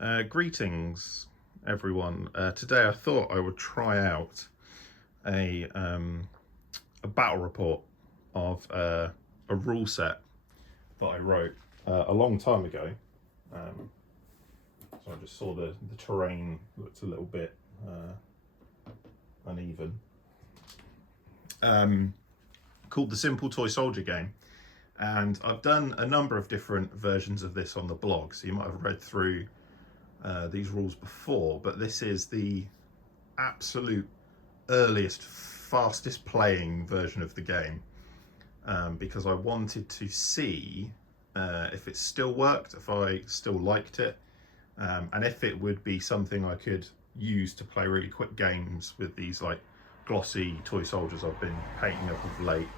Greetings, everyone. Today I thought I would try out a battle report of a rule set that I wrote a long time ago. So I just saw the terrain looked a little bit uneven. Called the Simple Toy Soldier game. And I've done a number of different versions of this on the blog, so you might have read through these rules before, but this is the absolute earliest, fastest playing version of the game, because I wanted to see if it still worked, if I still liked it, and if it would be something I could use to play really quick games with these like glossy toy soldiers I've been painting up of late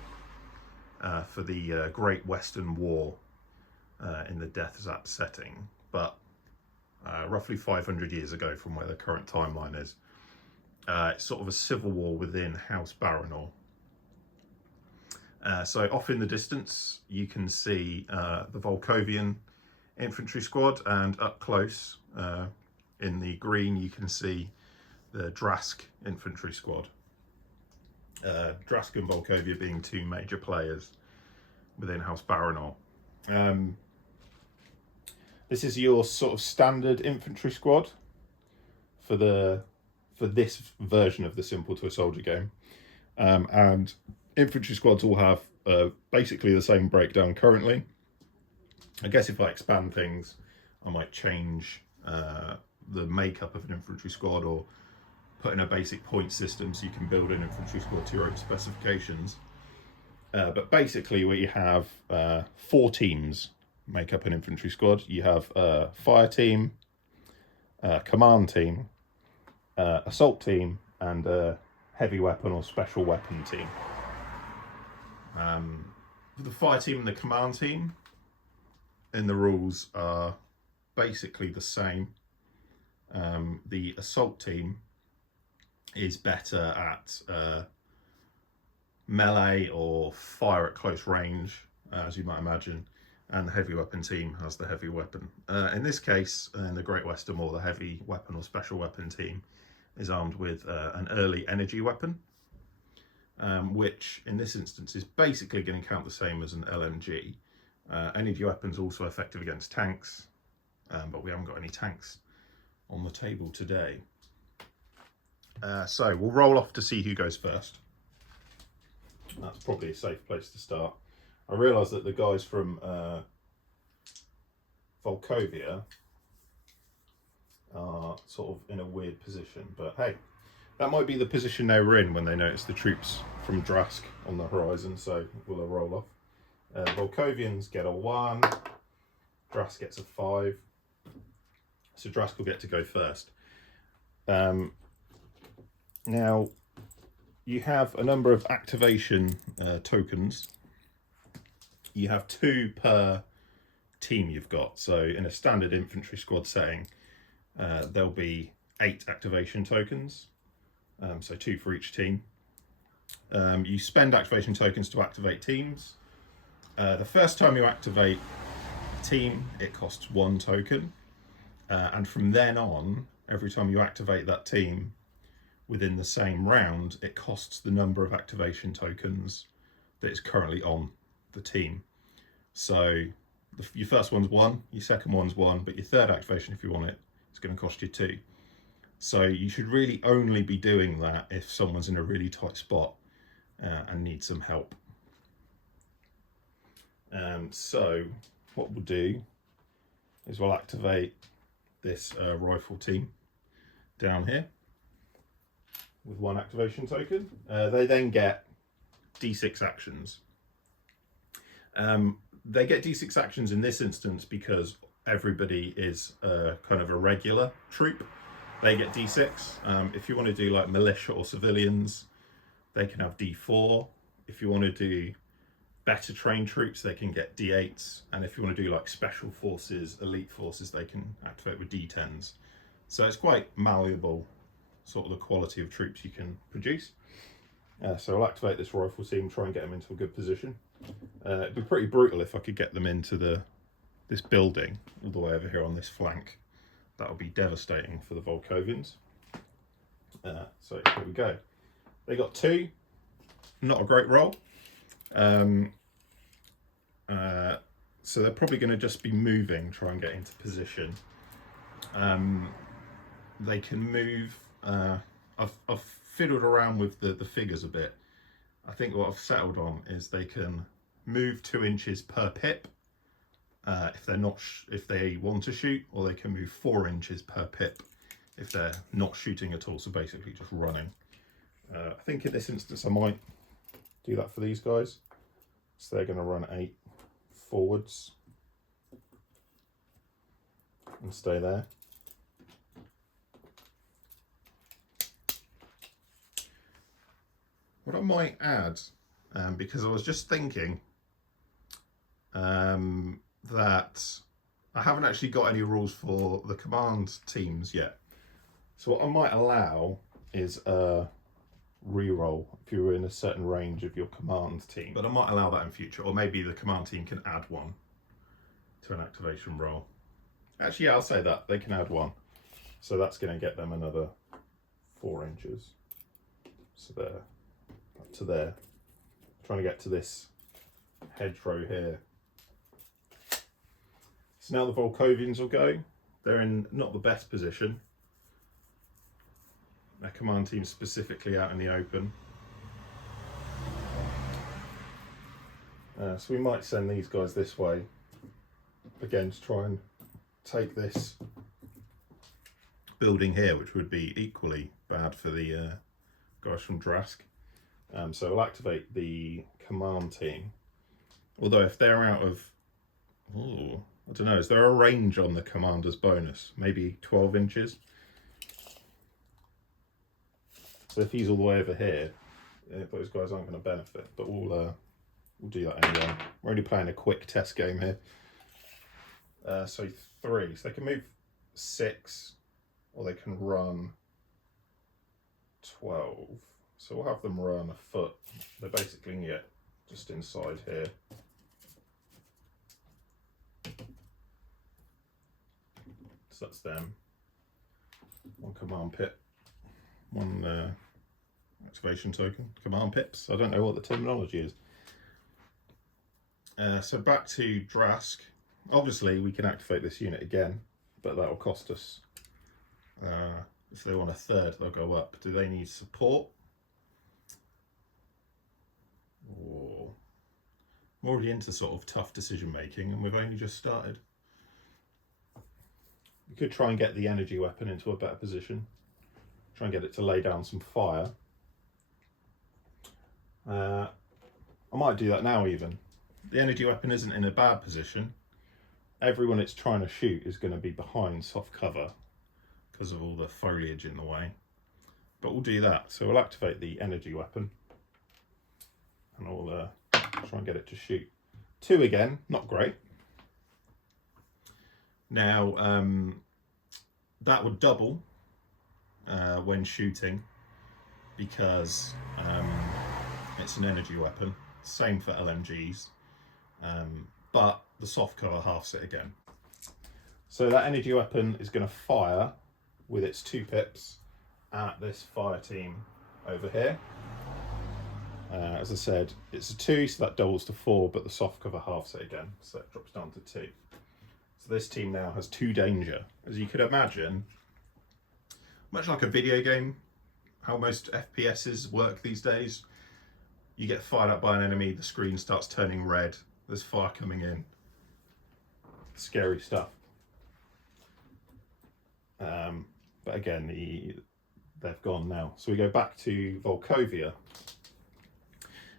for the Great Western War in the Death Zap setting, but roughly 500 years ago from where the current timeline is. It's sort of a civil war within House Baranor. So off in the distance you can see the Volkovian infantry squad, and up close in the green you can see the Drask infantry squad. Drask and Volkovia being two major players within House Baranor. This is your sort of standard infantry squad for this version of the Simple Toy Soldier game, and infantry squads all have basically the same breakdown currently. I guess if I expand things, I might change the makeup of an infantry squad, or put in a basic point system so you can build an infantry squad to your own specifications. But basically what you have, 4 teams make up an infantry squad. You have a fire team, a command team, assault team, and a heavy weapon or special weapon team. The fire team and the command team in the rules are basically the same. The assault team is better at melee or fire at close range, as you might imagine, and the heavy weapon team has the heavy weapon. In this case, in the Great Western War, the heavy weapon or special weapon team is armed with an early energy weapon, which in this instance is basically going to count the same as an LMG. Energy weapons also effective against tanks, but we haven't got any tanks on the table today. So we'll roll off to see who goes first. That's probably a safe place to start. I realise that the guys from Volkovia are sort of in a weird position, but hey, that might be the position they were in when they noticed the troops from Drask on the horizon, so we'll roll off. Volkovians get a 1, Drask gets a 5, so Drask will get to go first. Now, you have a number of activation tokens. You have 2 per team you've got. So in a standard infantry squad setting, there'll be 8 activation tokens, so 2 for each team. You spend activation tokens to activate teams. The first time you activate a team, it costs 1 token. And from then on, every time you activate that team within the same round, it costs the number of activation tokens that is currently on the team. So your first one's 1, your second one's 1, but your third activation, if you want it, it's going to cost you 2. So you should really only be doing that if someone's in a really tight spot and needs some help. So what we'll do is we'll activate this rifle team down here with 1 activation token. They then get D6 actions. They get D6 actions in this instance because everybody is kind of a regular troop. They get D6. If you want to do like militia or civilians, they can have D4. If you want to do better trained troops, they can get D8s. And if you want to do like special forces, elite forces, they can activate with D10s. So it's quite malleable, sort of the quality of troops you can produce. So I'll activate this rifle team, try and get them into a good position. It'd be pretty brutal if I could get them into this building all the way over here on this flank. that would be devastating for the Volkovians. So here we go. They got 2, not a great roll. So they're probably going to just be moving, try and get into position. They can move. I've fiddled around with the figures a bit. I think what I've settled on is they can move 2 inches per pip if they're not if they want to shoot, or they can move 4 inches per pip if they're not shooting at all. So basically just running. I think in this instance I might do that for these guys. So they're going to run 8 forwards and stay there. What I might add, because I was just thinking that I haven't actually got any rules for the command teams yet. So what I might allow is a reroll if you're in a certain range of your command team. But I might allow that in future, or maybe the command team can add 1 to an activation roll. Actually, yeah, I'll say that. They can add 1. So that's going to get them another 4 inches. So they're up to there. Trying to get to this hedgerow here. So now the Volkovians will go. They're in not the best position. Their command team specifically out in the open. So we might send these guys this way again to try and take this building here, which would be equally bad for the guys from Drask. So we'll activate the command team. Although if they're out of, I don't know, is there a range on the commander's bonus? Maybe 12 inches? So if he's all the way over here, those guys aren't going to benefit, but we'll do that anyway. We're only playing a quick test game here. So 3, so they can move 6, or they can run 12. So we'll have them run a foot. They're basically going to get just inside here. So that's them. 1 command pip, 1 activation token, command pips. I don't know what the terminology is. So back to Drask. Obviously we can activate this unit again, but that will cost us, if they want a 3rd, they'll go up. Do they need support? Or I'm already into sort of tough decision making, and we've only just started. We could try and get the energy weapon into a better position. Try and get it to lay down some fire. I might do that now even. The energy weapon isn't in a bad position. Everyone it's trying to shoot is going to be behind soft cover because of all the foliage in the way. But we'll do that. So we'll activate the energy weapon. And I'll try and get it to shoot. 2 again, not great. Now, that would double when shooting because it's an energy weapon. Same for LMGs, but the soft cover halves it again. So that energy weapon is going to fire with its 2 pips at this fire team over here. As I said, it's a 2, so that doubles to 4, but the soft cover halves it again, so it drops down to 2. So this team now has 2 danger. As you could imagine, much like a video game, how most FPSs work these days, you get fired up by an enemy, the screen starts turning red, there's fire coming in. Scary stuff. But again, they've gone now. So we go back to Volkovia.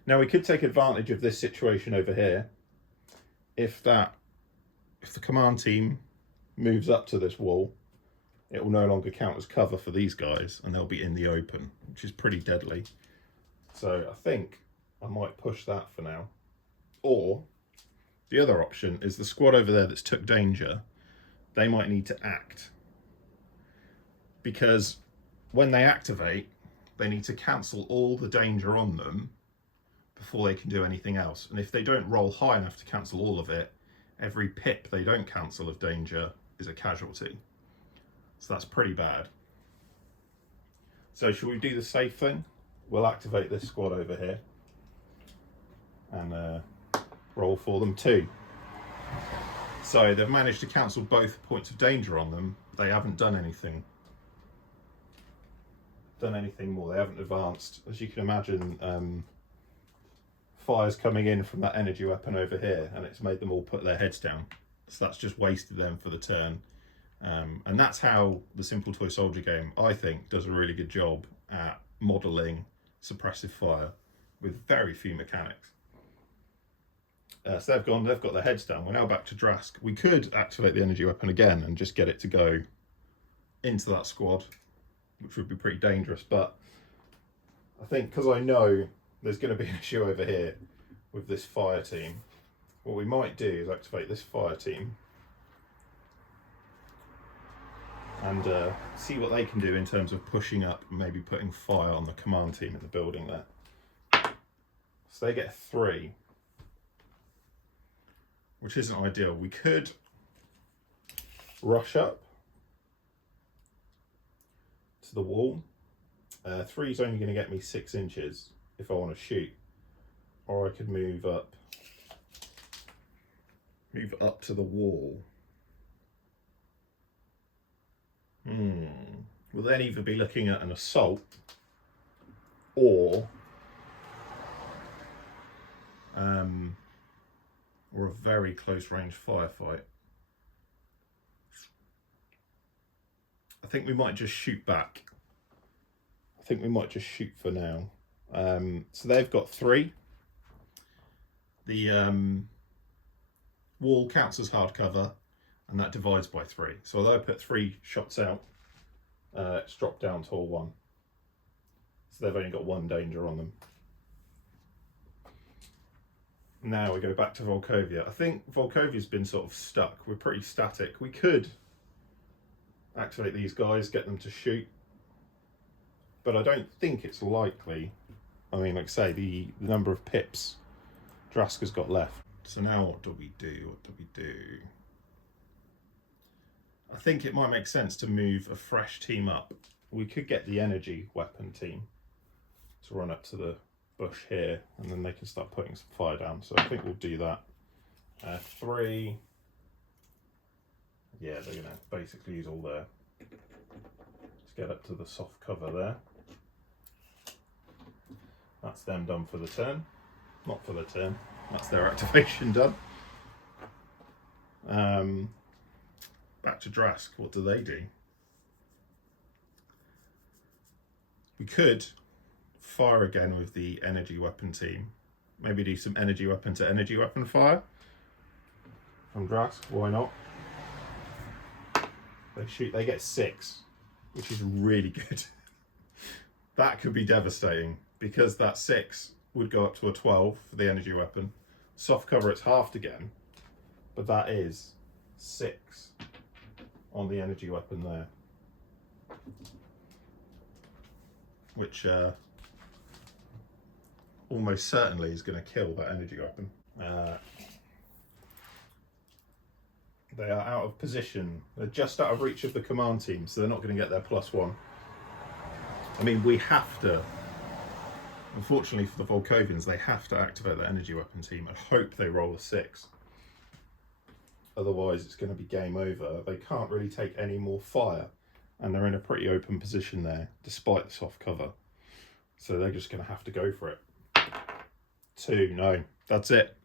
Now we could take advantage of this situation over here. If the command team moves up to this wall, it will no longer count as cover for these guys and they'll be in the open, which is pretty deadly. So I think I might push that for now. Or the other option is the squad over there that's took danger, they might need to act. Because when they activate, they need to cancel all the danger on them before they can do anything else. And if they don't roll high enough to cancel all of it, every pip they don't cancel of danger is a casualty. So that's pretty bad. So should we do the safe thing? We'll activate this squad over here and roll for them too. So they've managed to cancel both points of danger on them. They haven't done anything more. They haven't advanced. As you can imagine, fire's coming in from that energy weapon over here, and it's made them all put their heads down. So that's just wasted them for the turn. And that's how the Simple Toy Soldier game, I think, does a really good job at modelling suppressive fire with very few mechanics. So they've got their heads down. We're now back to Drask. We could activate the energy weapon again and just get it to go into that squad, which would be pretty dangerous. But I think because I know there's going to be an issue over here with this fire team, what we might do is activate this fire team and see what they can do in terms of pushing up, maybe putting fire on the command team in the building there. So they get 3, which isn't ideal. We could rush up to the wall. 3 is only going to get me 6 inches if I want to shoot, or I could move up to the wall. We'll then either be looking at an assault or a very close range firefight. I think we might just shoot back. I think we might just shoot for now. So they've got 3. The wall counts as hard cover, and that divides by 3. So although I put 3 shots out, it's dropped down to a 1. So they've only got 1 danger on them. Now we go back to Volkovia. I think Volkovia's been sort of stuck. We're pretty static. We could activate these guys, get them to shoot, but I don't think it's likely. I mean, like I say, the number of pips Drask has got left. So now what do we do? I think it might make sense to move a fresh team up. We could get the energy weapon team to run up to the bush here, and then they can start putting some fire down. So I think we'll do that. 3. Yeah, they're gonna basically use all their. Let's get up to the soft cover there. That's them done for the turn. Not for the turn. That's their activation done. Back to Drask. What do they do? We could fire again with the energy weapon team. Maybe do some energy weapon to energy weapon fire from Drask. Why not? They shoot. They get 6, which is really good. That could be devastating because that 6 would go up to a 12 for the energy weapon. Soft cover, it's halved again, but that is 6 on the energy weapon there, which almost certainly is going to kill that energy weapon. They are out of position. They're just out of reach of the command team, so they're not going to get their +1. I mean, we have to, unfortunately for the Volkovians, they have to activate the energy weapon team and hope they roll a 6. Otherwise, it's going to be game over. They can't really take any more fire, and they're in a pretty open position there, despite the soft cover. So they're just going to have to go for it. 2, no, that's it.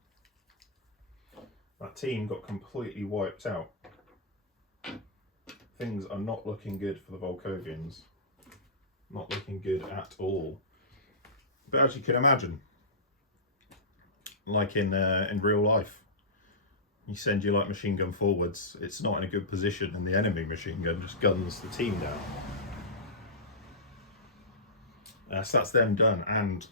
That team got completely wiped out. Things are not looking good for the Volkovians. Not looking good at all. But as you can imagine, like in real life, you send your light machine gun forwards, it's not in a good position, and the enemy machine gun just guns the team down. So that's them done. And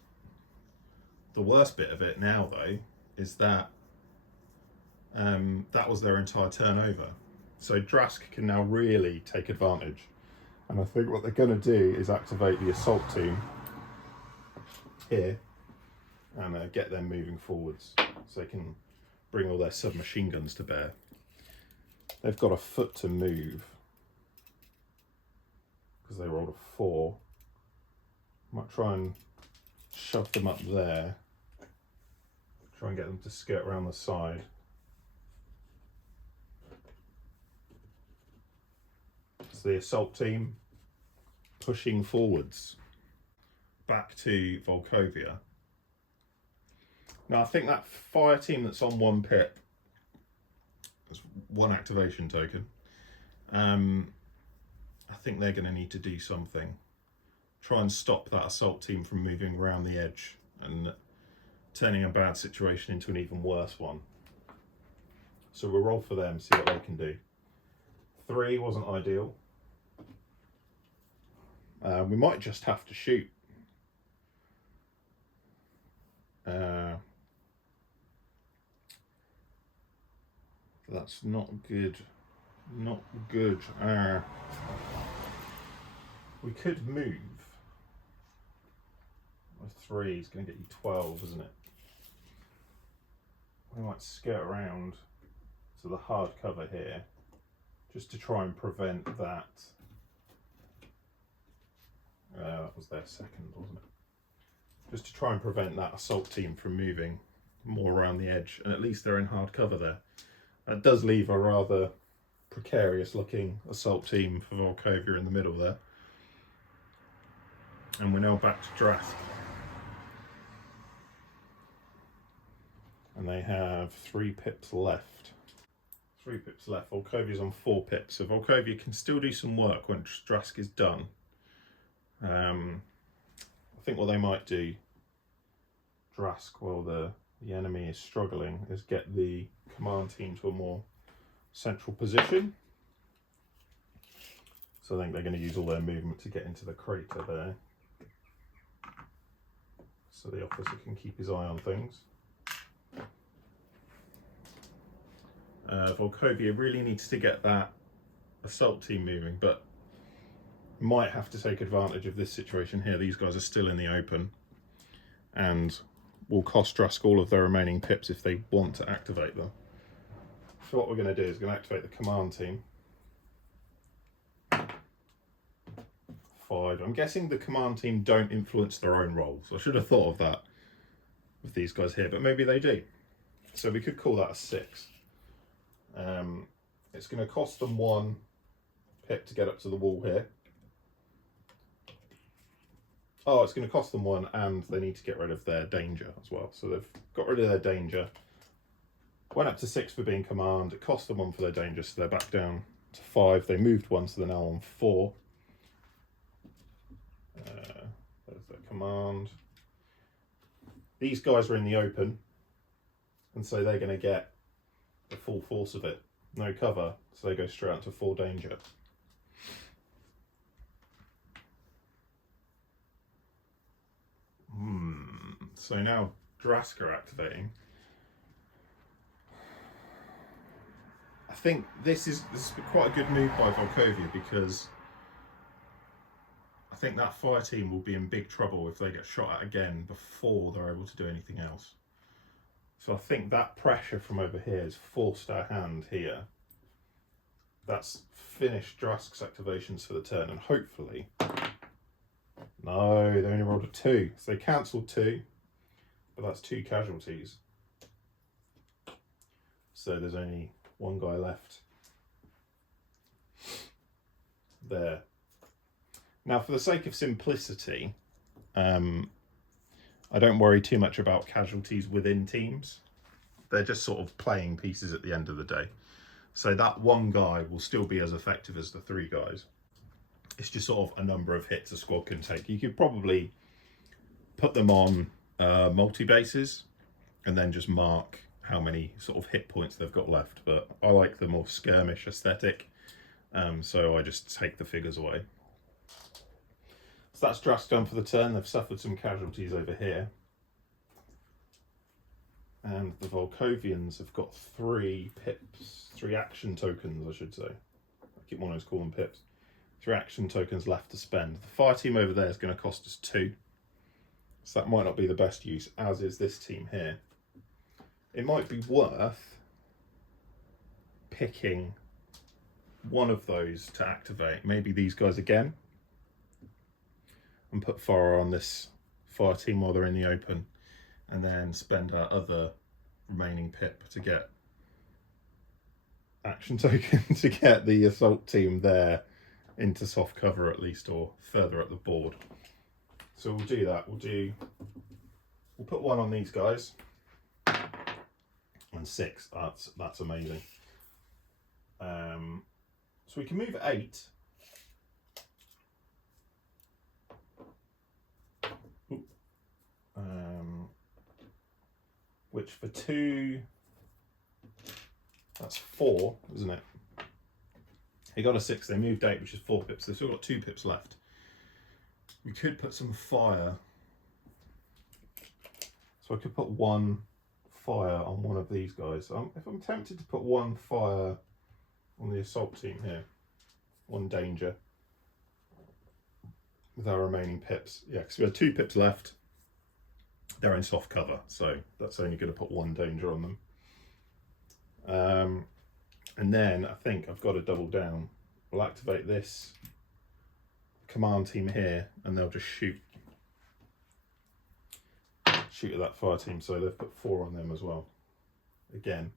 the worst bit of it now, though, is that that was their entire turnover. So Drask can now really take advantage. And I think what they're going to do is activate the assault team here and get them moving forwards so they can bring all their submachine guns to bear. They've got a foot to move. because they rolled a 4. Might try and shove them up there. Try and get them to skirt around the side. It's the assault team pushing forwards. Back to Volkovia. Now I think that fire team that's on 1 pip, that's 1 activation token. I think they're going to need to do something. Try and stop that assault team from moving around the edge and turning a bad situation into an even worse one. So we'll roll for them, see what they can do. 3 wasn't ideal. We might just have to shoot. That's not good. Not good. We could move. 3 is going to get you 12, isn't it? We might skirt around to the hard cover here, just to try and prevent that. That was their second, wasn't it? Just to try and prevent that assault team from moving more around the edge, and at least they're in hard cover there. That does leave a rather precarious looking assault team for Volkovia in the middle there. And we're now back to Drask. And they have 3 pips left. 3 pips left. Volkovia's on 4 pips. So Volkovia can still do some work when Drask is done. I think what they might do, Drask, while the enemy is struggling, is get the command team to a more central position. So I think they're going to use all their movement to get into the crater there, so the officer can keep his eye on things. Volkovia really needs to get that assault team moving, but might have to take advantage of this situation here. These guys are still in the open and will cost Drask all of their remaining pips if they want to activate them. So what we're going to do is going to activate the command team. 5. I'm guessing the command team don't influence their own roles. I should have thought of that with these guys here, but maybe they do. So we could call that a 6. It's going to cost them 1 pip to get up to the wall here. Oh, it's going to cost them 1, and they need to get rid of their danger as well. So they've got rid of their danger. Went up to 6 for being command. It cost them 1 for their danger, so they're back down to 5. They moved 1, so they're now on 4. There's their command. These guys are in the open, and so they're going to get the full force of it. No cover, so they go straight out to 4 danger. So now Drask are activating. I think this is quite a good move by Volkovia, because I think that fire team will be in big trouble if they get shot at again before they're able to do anything else. So I think that pressure from over here has forced our hand here. That's finished Drask's activations for the turn, and hopefully... No, they only rolled a 2. So they cancelled 2, but that's 2 casualties. So there's only 1 guy left there. Now, for the sake of simplicity, I don't worry too much about casualties within teams. They're just sort of playing pieces at the end of the day. So that 1 guy will still be as effective as the 3 guys. It's just sort of a number of hits a squad can take. You could probably put them on multi-bases and then just mark how many sort of hit points they've got left. But I like the more skirmish aesthetic, so I just take the figures away. So that's Drask done for the turn. They've suffered some casualties over here. And the Volkovians have got 3 pips, 3 action tokens, I should say. I keep wanting to call them pips. 3 action tokens left to spend. The fire team over there is going to cost us 2. So that might not be the best use, as is this team here. It might be worth picking one of those to activate. Maybe these guys again. and put fire on this fire team while they're in the open, and then spend our other remaining pip to get action token to get the assault team there into soft cover at least, or further up the board. So we'll do that. We'll put 1 on these guys and 6. That's amazing. So we can move 8. Which for 2, that's 4, isn't it? He got a 6, they moved 8, which is 4 pips. They've still got 2 pips left. We could put some fire. So I could put 1 fire on one of these guys. If I'm tempted to put 1 fire on the assault team here, 1 danger with our remaining pips. Yeah, because we had 2 pips left. They're in soft cover, so that's only going to put 1 danger on them. And then I think I've got to double down. We'll activate this command team here, and they'll just shoot at that fire team. So they've put 4 on them as well, again,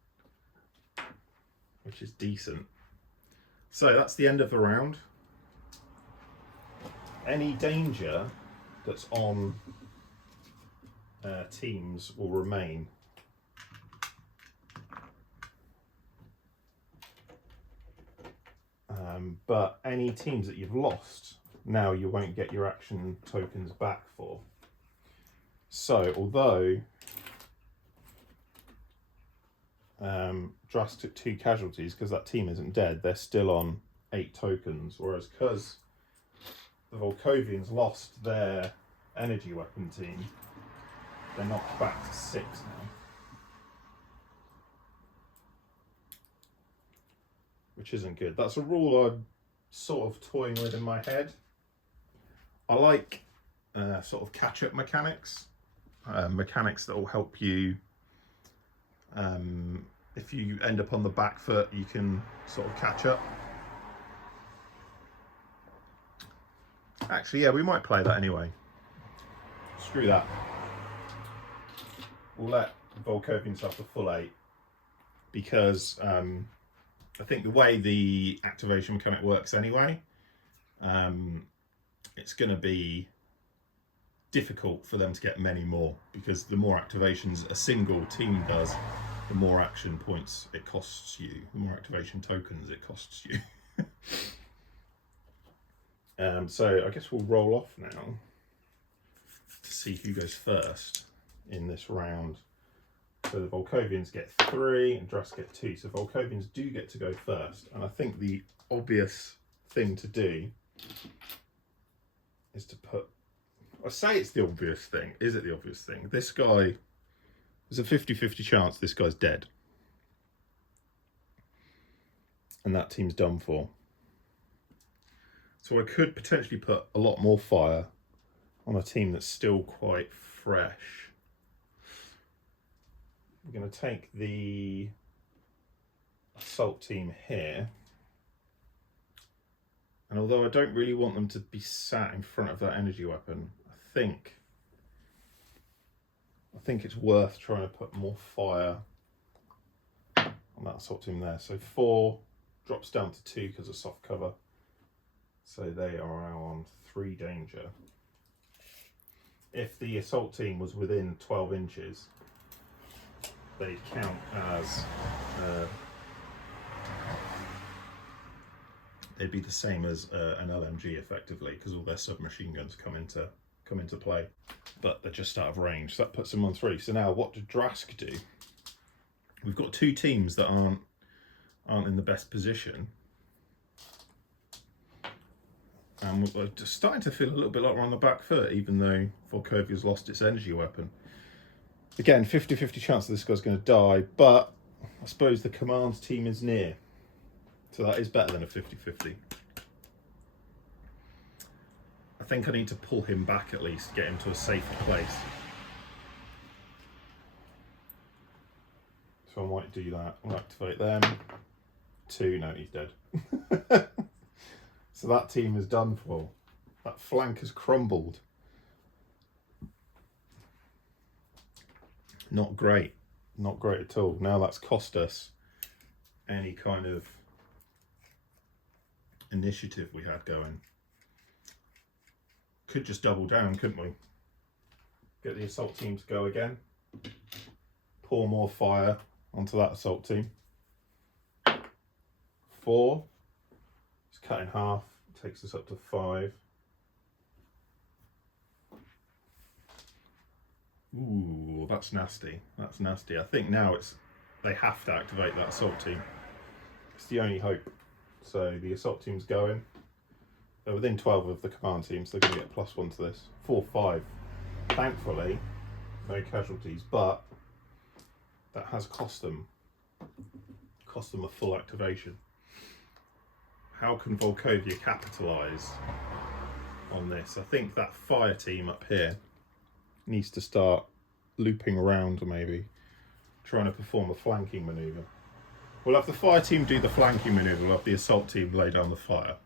which is decent. So that's the end of the round. Any danger that's on teams will remain. But any teams that you've lost, now you won't get your action tokens back for. So although Drask took 2 casualties because that team isn't dead, they're still on 8 tokens, whereas because the Volkovians lost their energy weapon team, they're knocked back to 6 now, which isn't good. That's a rule I'm sort of toying with in my head. I like sort of catch-up mechanics, mechanics that will help you. If you end up on the back foot, you can sort of catch up. Actually, yeah, we might play that anyway. Screw that. We'll let Volkovians have the full 8 because I think the way the activation mechanic works anyway, it's going to be difficult for them to get many more, because the more activations a single team does, the more action points it costs you, the more activation tokens it costs you. So I guess we'll roll off now to see who goes first in this round. So the Volkovians get 3 and Drask get 2. So Volkovians do get to go first. And I think the obvious thing to do is to put... I say it's the obvious thing. Is it the obvious thing? This guy... There's a 50-50 chance this guy's dead. And that team's done for. So I could potentially put a lot more fire on a team that's still quite fresh. We're going to take the assault team here. And although I don't really want them to be sat in front of that energy weapon, I think it's worth trying to put more fire on that assault team there. So 4 drops down to 2 because of soft cover. So they are now on 3 danger. If the assault team was within 12 inches, they'd count as they'd be the same as an LMG effectively, because all their submachine guns come into play, but they're just out of range. So that puts them on 3. So now what did Drask do? We've got 2 teams that aren't in the best position. And we're just starting to feel a little bit like we're on the back foot, even though Volkovia's lost its energy weapon. Again, 50-50 chance that this guy's going to die, but I suppose the command team is near. So that is better than a 50-50. I think I need to pull him back at least, get him to a safer place. So I might do that. I'll activate them. 2, no, he's dead. So that team is done for. that flank has crumbled. Not great. Not great at all. Now that's cost us any kind of initiative we had going. Could just double down, couldn't we? Get the assault team to go again. Pour more fire onto that assault team. 4. It's cut in half. Takes us up to 5. Ooh, that's nasty. That's nasty. I think now they have to activate that assault team. It's the only hope. So the assault team's going. They're within 12 of the command team, so they're going to get +1 to this. 4-5. Thankfully, no casualties, but that has cost them a full activation. How can Volkovia capitalise on this? I think that fire team up here needs to start looping around, maybe trying to perform a flanking manoeuvre. We'll have the fire team do the flanking manoeuvre, we'll have the assault team lay down the fire.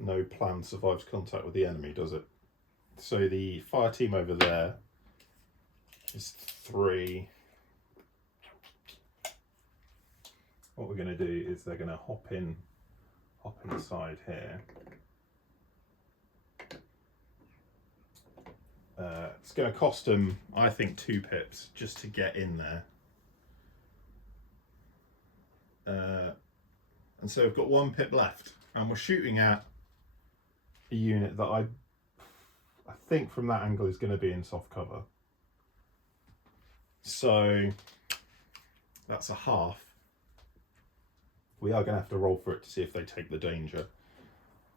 No plan survives contact with the enemy, does it? So the fire team over there is 3. What we're going to do is they're going to hop inside here. It's going to cost them, I think, 2 pips just to get in there. And so we've got 1 pip left, and we're shooting at a unit that I think from that angle is going to be in soft cover. So that's a half. We are going to have to roll for it to see if they take the danger.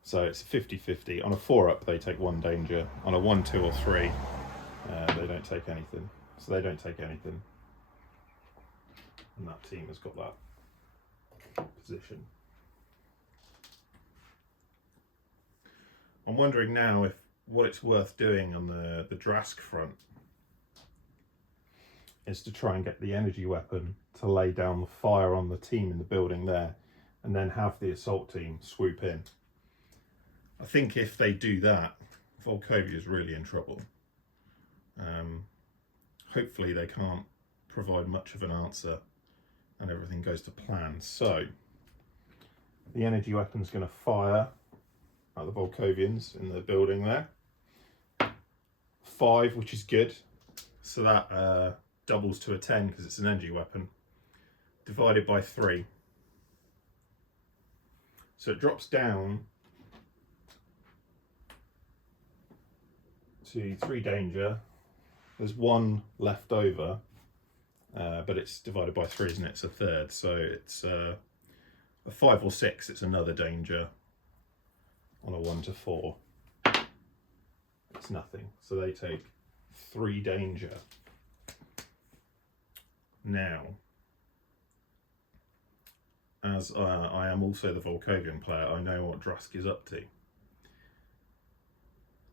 So it's 50-50. On a 4-up, they take 1 danger. On a 1, 2, or 3, they don't take anything. So they don't take anything. And that team has got that position. I'm wondering now if what it's worth doing on the Drask front is to try and get the energy weapon to lay down the fire on the team in the building there, and then have the assault team swoop in. I think if they do that, Volkovia is really in trouble. Hopefully they can't provide much of an answer and everything goes to plan. So the energy weapon's going to fire at the Volkovians in the building there. 5, which is good. So that doubles to a 10 because it's an energy weapon. Divided by 3. So it drops down to 3 danger. There's 1 left over, but it's divided by 3, isn't it? It's a third. So it's a 5 or 6, it's another danger. On a 1 to 4, it's nothing. So they take 3 danger. Now, as I am also the Volkovian player, I know what Drask is up to.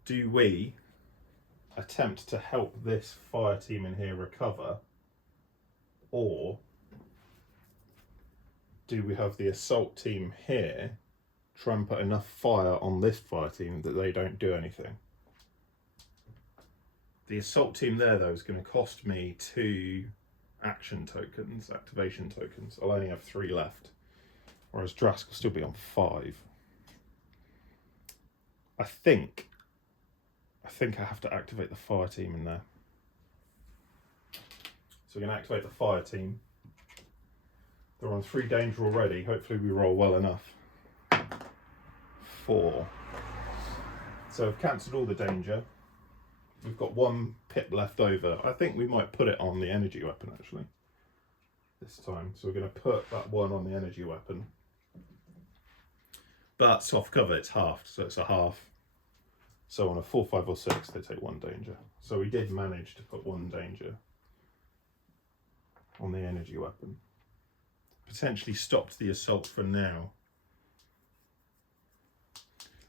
Do we attempt to help this fire team in here recover, or do we have the assault team here try and put enough fire on this fire team that they don't do anything? The assault team there, though, is going to cost me 2 action tokens, activation tokens. I'll only have 3 left, whereas Drask will still be on 5. I think I have to activate the fire team in there. So we're going to activate the fire team. They're on 3 danger already. Hopefully we roll well enough. 4. So I've cancelled all the danger. We've got 1 pip left over. I think we might put it on the energy weapon actually this time. So we're going to put that 1 on the energy weapon. But soft cover, it's halved, so it's a half. So on a 4, 5, or 6, they take 1 danger. So we did manage to put 1 danger on the energy weapon. Potentially stopped the assault for now.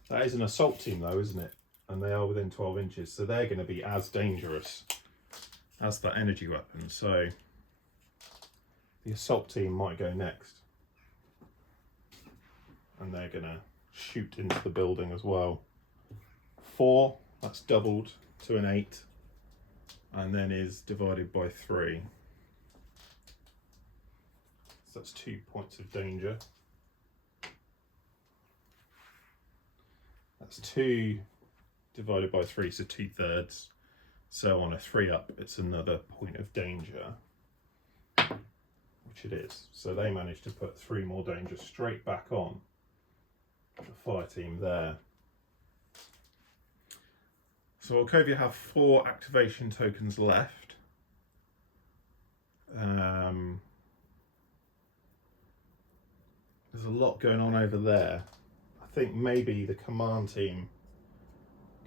That is an assault team though, isn't it? And they are within 12 inches, so they're going to be as dangerous as that energy weapon. So the assault team might go next. And they're going to shoot into the building as well. 4, that's doubled to an 8, and then is divided by 3. So that's 2 points of danger. That's 2 divided by 3, so 2/3. So on a 3 up, it's another point of danger, which it is. So they managed to put 3 more danger straight back on the fire team there. So Volkovia have 4 activation tokens left. There's a lot going on over there. I think maybe the command team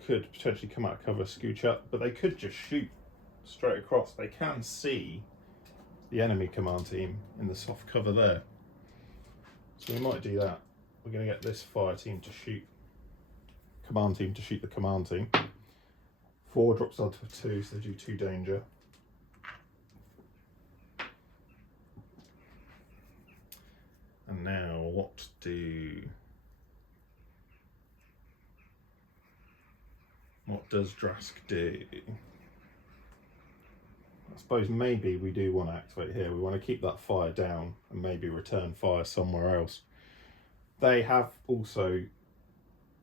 could potentially come out of cover, scooch up, but they could just shoot straight across. They can see the enemy command team in the soft cover there. So we might do that. We're going to get this fire team to shoot, command team to shoot the command team. 4 drops down to 2, so they do 2 danger. And now what does Drask do? I suppose maybe we do want to activate here. We want to keep that fire down and maybe return fire somewhere else. They have also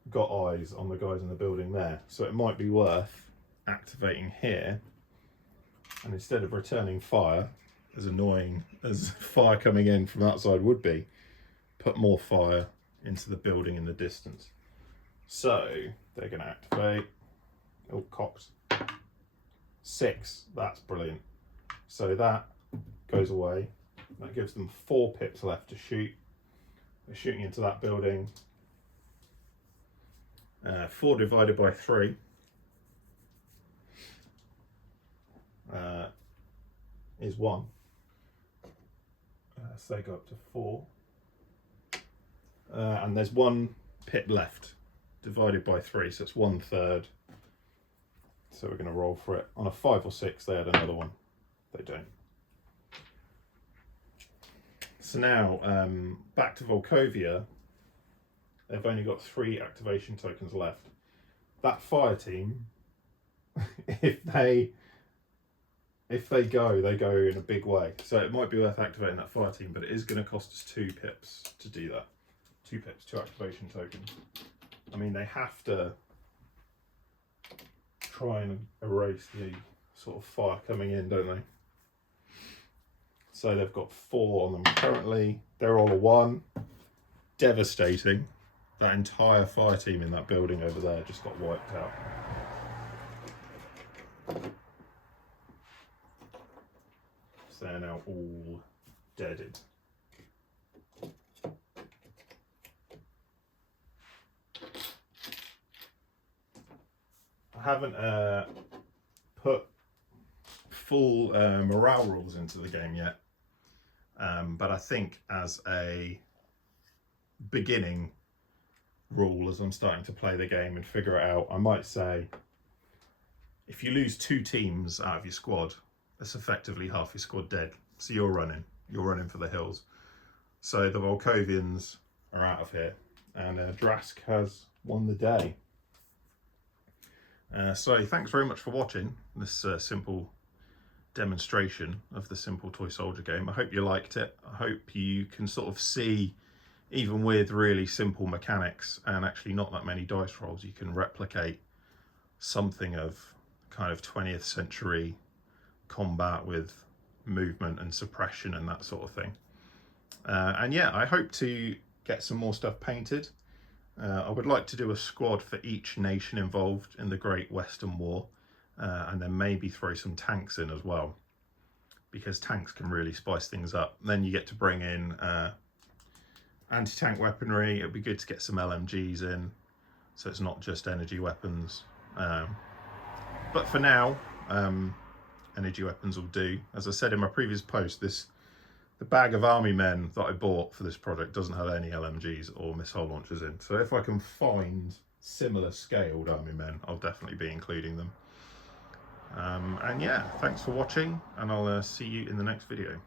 got eyes on the guys in the building there, so it might be worth activating here, and instead of returning fire, as annoying as fire coming in from outside would be, put more fire into the building in the distance. So they're going to activate. Oh, cocked. 6, that's brilliant. So that goes away. That gives them 4 pips left to shoot. They're shooting into that building. 4 divided by 3 is 1. So they go up to 4. And there's 1 pip left, divided by 3, so it's 1/3. So we're going to roll for it. On a 5 or 6, they had another one. They don't. So now, back to Volkovia. They've only got 3 activation tokens left. That fire team, if they go, they go in a big way. So it might be worth activating that fire team, but it is going to cost us 2 pips to do that. 2 pips, 2 activation tokens. I mean, they have to try and erase the sort of fire coming in, don't they? So they've got 4 on them currently. They're all a 1. Devastating. That entire fire team in that building over there just got wiped out. So they're now all deaded. I haven't put full morale rules into the game yet, but I think as a beginning rule, as I'm starting to play the game and figure it out, I might say if you lose 2 teams out of your squad, that's effectively half your squad dead. So you're running for the hills. So the Volkovians are out of here, and Drask has won the day. So thanks very much for watching this simple demonstration of the Simple Toy Soldier game. I hope you liked it. I hope you can sort of see, even with really simple mechanics and actually not that many dice rolls, you can replicate something of kind of 20th century combat with movement and suppression and that sort of thing. And yeah, I hope to get some more stuff painted. I would like to do a squad for each nation involved in the Great Western War, and then maybe throw some tanks in as well, because tanks can really spice things up. Then you get to bring in anti-tank weaponry. It would be good to get some LMGs in, so it's not just energy weapons. But for now, energy weapons will do. As I said in my previous post, the bag of army men that I bought for this project doesn't have any LMGs or missile launchers in. So if I can find similar scaled army men, I'll definitely be including them. And yeah, thanks for watching, and I'll see you in the next video.